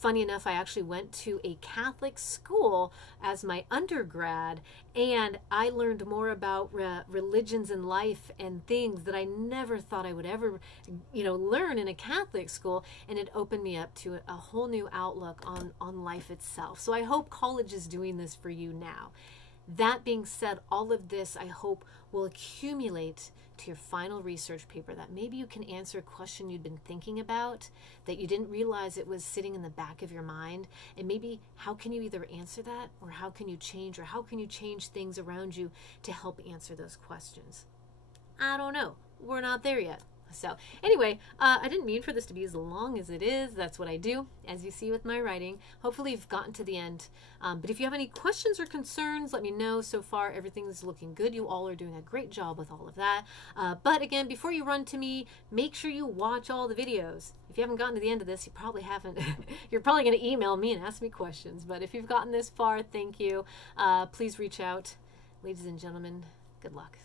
Funny enough, I actually went to a Catholic school as my undergrad, and I learned more about religions and life and things that I never thought I would ever, learn in a Catholic school, and it opened me up to a whole new outlook on life itself. So I hope college is doing this for you now. That being said, all of this, I hope, will accumulate to your final research paper, that maybe you can answer a question you'd been thinking about that you didn't realize it was sitting in the back of your mind. And maybe how can you either answer that, or how can you change things around you to help answer those questions? I don't know. We're not there yet. So anyway, I didn't mean for this to be as long as it is. That's what I do, as you see with my writing. Hopefully you've gotten to the end. But if you have any questions or concerns, let me know. So far, everything is looking good. You all are doing a great job with all of that. But again, before you run to me, make sure you watch all the videos. If you haven't gotten to the end of this, you probably haven't. You're probably going to email me and ask me questions. But if you've gotten this far, thank you. Please reach out. Ladies and gentlemen, good luck.